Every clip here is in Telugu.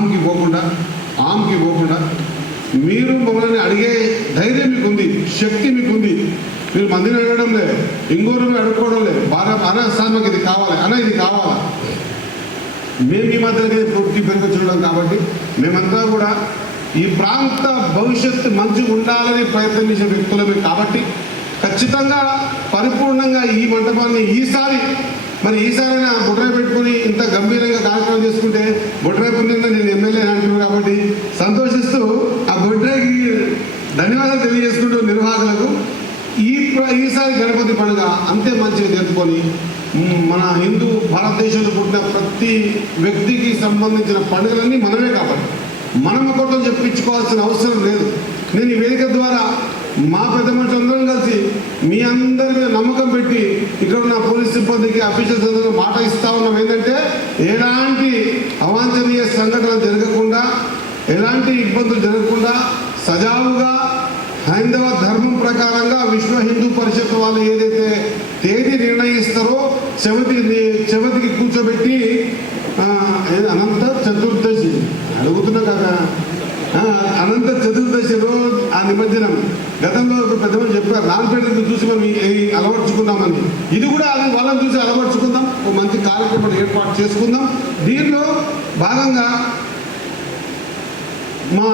అహంకి పోకుండా మీరు మమ్మల్ని అడిగే ధైర్యం మీకుంది, శక్తి మీకుంది. మీరు మందిని అడగడం లేదు, ఇంకోరు అడుక్కోవడం లేదు. అన్న సార్ మాకు ఇది కావాలి, అన్న ఇది కావాలా. మేము ఈ మధ్యలో పూర్తి పెరుగుతుండడం కాబట్టి మేమంతా కూడా ఈ ప్రాంత భవిష్యత్తు మంచిగా ఉండాలని ప్రయత్నం చేసే వ్యక్తులమే కాబట్టి ఖచ్చితంగా పరిపూర్ణంగా ఈ మంటపాన్ని ఈసారైనా బొడ్రాయి పెట్టుకుని ఇంత గంభీరంగా కార్యక్రమం చేసుకుంటే బొడ్రాయి పుణ్యంగా నేను ఎమ్మెల్యే అంటున్నాను కాబట్టి సంతోషిస్తూ ఆ బొడ్రాయికి ధన్యవాదాలు తెలియజేసుకుంటూ నిర్వాహకులకు ఈసారి గణపతి పండుగ అంతే మంచిగా జరుపుకొని మన హిందూ భారతదేశంలో పుట్టిన ప్రతి వ్యక్తికి సంబంధించిన పండుగలన్నీ మనమే కాబట్టి మనం ఒకరితో చెప్పించుకోవాల్సిన అవసరం లేదు. నేను ఈ వేదిక ద్వారా మా పెద్ద మనుషులందరం కలిసి మీ అందరి మీద నమ్మకం పెట్టి ఇక్కడ ఉన్న పోలీస్ సిబ్బందికి అఫీషియల్స్ అందరూ మాట ఇస్తా ఉన్నాం ఏంటంటే ఎలాంటి అవాంఛనీయ సంఘటనలు జరగకుండా, ఎలాంటి ఇబ్బందులు జరగకుండా సజావుగా హైందవ ధర్మం ప్రకారంగా విశ్వ హిందూ పరిషత్ వాళ్ళు ఏదైతే తేదీ నిర్ణయిస్తారో చెవతికి కూర్చోబెట్టి అనంత చతుర్దశి అడుగుతున్నా కదా, అనంత చతుర్దశి రోజు ఆ నిమజ్జనం గతంలో పెద్దవాళ్ళు చెప్పారు. నాన్నపేటకు చూసి మనం అలవర్చుకున్నామని, ఇది కూడా అది వాళ్ళని చూసి అలవర్చుకుందాం, ఒక మంచి కార్యక్రమం ఏర్పాటు చేసుకుందాం. దీనిలో భాగంగా మా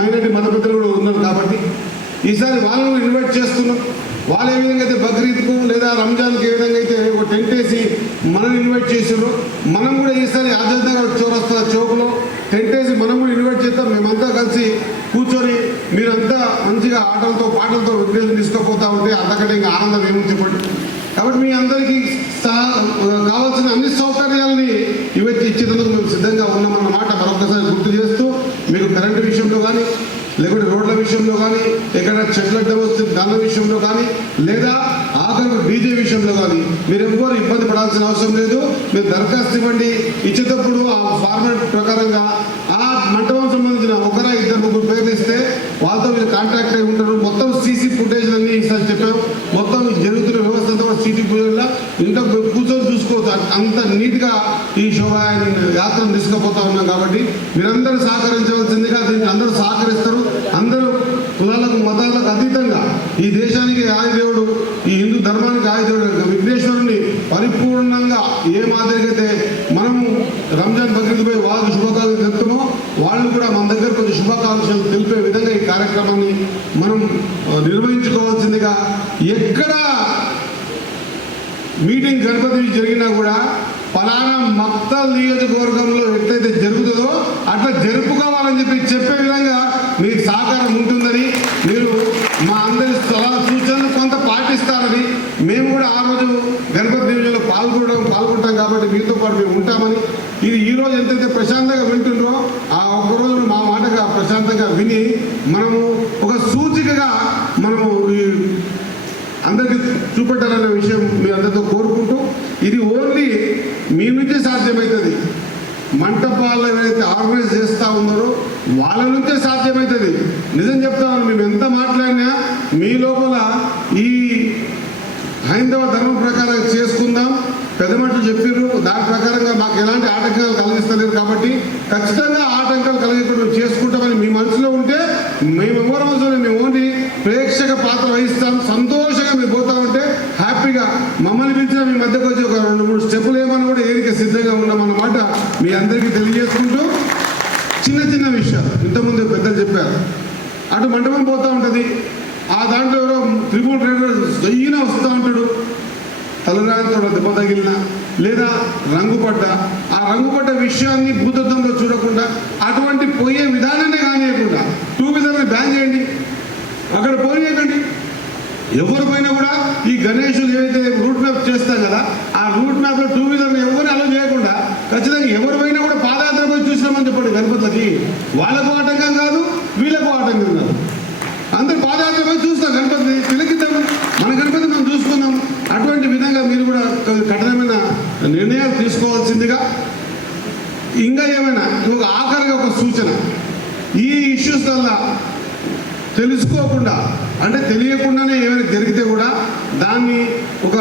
మైనారిటీ మత పెద్దలు కూడా ఉన్నారు కాబట్టి ఈసారి వాళ్ళను ఇన్వైట్ చేస్తున్నాం. వాళ్ళు ఏ విధంగా అయితే బక్రీద్కు లేదా రంజాన్కి ఏ విధంగా అయితే ఒక టెంట్ వేసి మనల్ని ఇన్వైట్ చేసారో మనం కూడా ఈసారి ఆజాద్ నగర్ చౌరస్తా చౌక్లో టెంట్ వేసి మనం కూడా ఇన్వైట్ చేస్తాం. మేమంతా కలిసి కూర్చొని మీరంతా మంచిగా ఆటలతో పాటలతో విగ్రహం తీసుకుపోతూ ఉంటే అంతకంటే ఇంకా ఆనందం ఏముంది చెప్పండి. కాబట్టి మీ అందరికీ కావాల్సిన అన్ని సౌకర్యాలని ఇచ్చేందుకు మేము సిద్ధంగా ఉన్నామన్న మాట మరొకసారి గుర్తు చేస్తూ, మీకు కరెంటు విషయంలో కానీ, లేకుంటే రోడ్ల విషయంలో కానీ, ఎక్కడ చెట్ల దాని విషయంలో కానీ, లేదా ఆఖరి డీజే విషయంలో కానీ మీరు ఎవ్వరు ఇబ్బంది పడాల్సిన అవసరం లేదు. మీరు దరఖాస్తు ఇవ్వండి, ఇచ్చేటప్పుడు ఆ ఫార్మాట్ ప్రకారంగా ఆ మంటపం సంబంధించిన ఒకరా ఇద్దరు ముగ్గురు పేర్లు ఇస్తే వాళ్ళతో మీరు కాంటాక్ట్ అయి ఉంటారు. మొత్తం సీసీ ఫుటేజ్ అన్ని ఈసారి చెప్పాము. మొత్తం జరుగుతున్న వ్యవస్థ అంతా కూడా సీసీ ఫుటేజ్లో ఇంత కూర్చొని చూసుకోవచ్చు. అంత నీట్గా ఈ శోభా యాత్రను తీసుకుపోతా ఉన్నాం కాబట్టి మీరందరూ సహకరించవలసిందిగా, దీనికి అందరూ సహకరిస్తారు. అందరూ కులాలకు మతాలకు అతీతంగా ఈ దేశానికి ఆయుదేవుడు, ఈ హిందూ ధర్మానికి ఆయుదేవుడు విఘ్నేశ్వరుని పరిపూర్ణంగా ఏ మాదిరికైతే మనము రంజాన్ బక్రీద్ పోయి వాళ్ళకు శుభాకాంక్షలు తెలుపుతామో వాళ్ళు కూడా మన దగ్గర కొంచెం శుభాకాంక్షలు తెలిపే విధంగా ఈ కార్యక్రమాన్ని మనం నిర్వహించుకోవాల్సిందిగా, ఎక్కడ మీటింగ్ గణపతి జరిగినా కూడా ఫలానా మక్తల్ నియోజకవర్గంలో ఎట్లయితే జరుగుతుందో అట్లా జరుపుకోవాలని చెప్పే విధంగా మీకు సహకారం ఉంటుందని, మీరు మా అందరి సలహా సూచనలు కొంత పాటిస్తారని, మేము కూడా ఆ రోజు గణపతి నియోజకవర్గంలో పాల్గొంటాం కాబట్టి మీతో పాటు మేము ఉంటామని, ఇది ఈరోజు ఎంతైతే ప్రశాంతంగా వింటుండ్రో ఆ ఒక్కరోజు మా మాటగా ప్రశాంతంగా విని మనము ఒక సూచికగా మనము ఈ అందరికీ చూపెట్టాలనే విషయం మీ అందరితో కోరుకుంటూ, ఇది ఓన్లీ మీ నుంచే సాధ్యమవుతుంది. మంటపాలు ఏవైతే ఆర్గనైజ్ చేస్తూ ఉన్నారో వాళ్ళ నుంచే సాధ్యమవుతుంది. నిజం చెప్తాను, మేము ఎంత మాట్లాడినా మీ లోపల ఈ హైందవ ధర్మం ప్రకారం చేసుకుందాం, పెద్ద మనుషులు చెప్పారు, దాని ప్రకారంగా మాకు ఎలాంటి ఆటంకాలు కలిగిస్తలేరు కాబట్టి ఖచ్చితంగా ఆటంకాలు కలిగకుండా చేసుకుంటామని మీ మనసులో ఉంటే మేమెవరి మనసులో మేము ఓన్లీ ప్రేక్షక పాత్ర వహిస్తాం. సంతోషంగా మీరు పోతా ఉంటే హ్యాపీగా మమ్మల్ని పిలిచిన మీ మధ్యకు వచ్చి ఒక 2-3 స్టెప్పులు ఏమని కూడా ఏరిక సిద్ధంగా ఉన్నామన్నమాట మీ అందరికీ తెలియజేసుకుంటూ, చిన్న విషయాలు ఇంతకుముందు పెద్దలు చెప్పారు. అటు మంటపం పోతూ ఉంటుంది, ఆ దాంట్లో ఎవరో త్రిపుల్ రైడర్ దయ్యిన వస్తూ ఉంటాడు, తలరాయితో దెబ్బ తగిలిన లేదా రంగుపడ్డ, ఆ రంగుపడ్డ విషయాన్ని భూతత్వంలో చూడకుండా అటువంటి పోయే విధానాన్ని కానియకుండా 2 వీలర్ని బ్యాన్ చేయండి, అక్కడ పోనీయకండి. ఎవరిపైనా కూడా ఈ గణేషులు ఏదైతే రూట్ మ్యాప్ చేస్తాం కదా, ఆ రూట్ మ్యాప్లో 2 వీలర్ని ఎవరిని అలో చేయకుండా ఖచ్చితంగా ఎవరిపైనా కూడా పాదయాత్ర పోయి చూసినామని చెప్పండి గణపతులకి. వాళ్ళకు ఆటంకం కాదు, వీళ్ళకు ఆటంకం కాదు, అందరు పాదయాత్ర పోయి చూస్తాం గణపతిని, తిలకిద్దాం, మన గణపతి మనం చూసుకుందాం. అటువంటి విధంగా మీరు కూడా కఠినమైన నిర్ణయాలు తీసుకోవాల్సిందిగా. ఇంకా ఏమైనా ఇంకొక ఆఖరిగా ఒక సూచన, ఈ ఇష్యూస్ వల్ల తెలుసుకోకుండా అంటే తెలియకుండానే ఏమైనా జరిగితే కూడా దాన్ని ఒక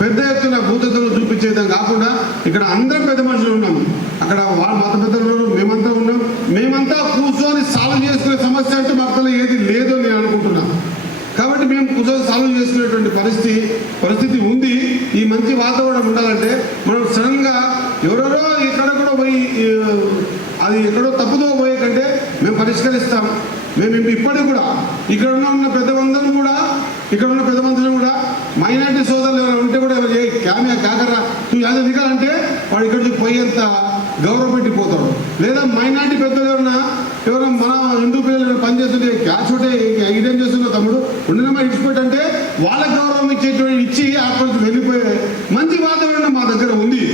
పెద్ద ఎత్తున భూతత్వం చూపించేద్దాం కాకుండా, ఇక్కడ అందరం పెద్ద మనుషులు ఉన్నాము, అక్కడ వాళ్ళ మత పెద్దలు మేమంతా ఉన్నాం, మేమంతా కూర్చొని సాల్వ్ చేసుకునే సమస్య అంటే మక్తలో ఏది లేదో నేను అనుకుంటున్నాను. కాబట్టి మేము కూర్చొని సాల్వ్ చేసుకునేటువంటి పరిస్థితి ఉంది. ఈ మంచి వాతావరణం ఉండాలంటే మనం సడన్గా ఎవరెవరో ఎక్కడెక్కడో పోయి అది ఎక్కడో తప్పుదో పోయే కంటే మేము పరిష్కరిస్తాం. మేము ఇప్పటికి కూడా ఇక్కడ ఉన్న పెద్దమందరం కూడా మైనార్టీ సోదరులు ఎవరైనా ఉంటే కూడా క్యామియా కాకరా నువ్వు యాద దిగాలంటే వాడు ఇక్కడ నుంచి పోయేంత గౌరవం పెట్టిపోతాడు. లేదా మైనార్టీ పెద్దలు ఎవరైనా మన హిందూ పిల్లలు పనిచేస్తుంటే క్యాచ్ ఉంటే ఇదేం చేస్తున్నావు తమ్ముడు ఉండినమా ఇచ్చిపెట్టంటే వాళ్ళకి గౌరవం ఇచ్చి అక్కడి నుంచి వెళ్ళిపోయే మంచి వాతావరణం మా దగ్గర ఉంది.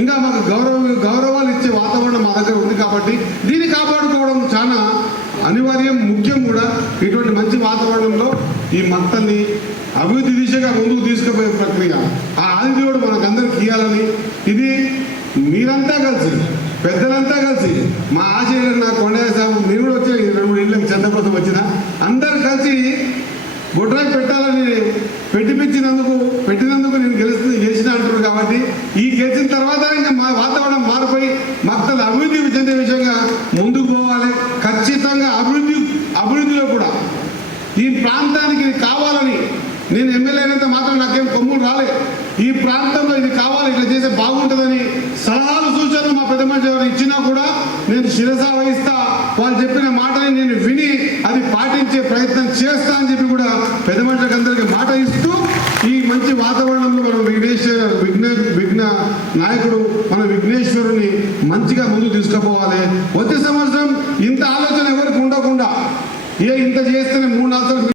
ఇంకా మాకు గౌరవాలు ఇచ్చే వాతావరణం మా దగ్గర ఉంది. కాబట్టి దీన్ని కాపాడుకోవడం చాలా అనివార్యం, ముఖ్యం కూడా. ఇటువంటి మంచి వాతావరణంలో ఈ మక్తల్ని అభివృద్ధి దిశగా ముందుకు తీసుకుపోయే ప్రక్రియ ఆ ఆదిదేవుడు మనకందరికి ఇవ్వాలని, ఇది మీరంతా కలిసి పెద్దలంతా కలిసి మా ఆచార్యులు నా కొండయ్య సాబు మీరు కూడా వచ్చి 2-3 ఇళ్ళకి చెత్త కోసం వచ్చిన అందరు కలిసి బొడ్రాయి పెట్టాలని పెట్టినందుకు నేను గెలిచిన అంటున్నాను. కాబట్టి ఈ గెలిచిన తర్వాత ఇంకా మా వాతావరణం మారిపోయి మక్తలు అభివృద్ధి చెందే విషయంగా ముందుకు పోవాలి. ఖచ్చితంగా అభివృద్ధిలో కూడా ఈ ప్రాంతానికి ఇది కావాలని నేను ఎమ్మెల్యే అయినంత మాత్రం నాకేం కొమ్ములు రాలే. ఈ ప్రాంతంలో ఇది కావాలి, ఇట్లా చేస్తే బాగుంటుందని సలహాలు సూచనలు మా పెద్ద మనిషి ఎవరు ఇచ్చినా కూడా నేను శిరసా వహిస్తా. వాళ్ళు చెప్పిన మాటని నేను విని అది పాటించే ప్రయత్నం చేస్తా అని చెప్పి కూడా పెద్ద మనుషులకు అందరికీ మాట ఇస్తూ ఈ మంచి వాతావరణంలో మనం విఘ్న నాయకుడు మన విఘ్నేశ్వరుని మంచిగా ముందుకు తీసుకుపోవాలి. వచ్చే సంవత్సరం ఇంత ఆలోచన ఎవరికి ఉండకుండా ఇంత చేస్తేనే 3-4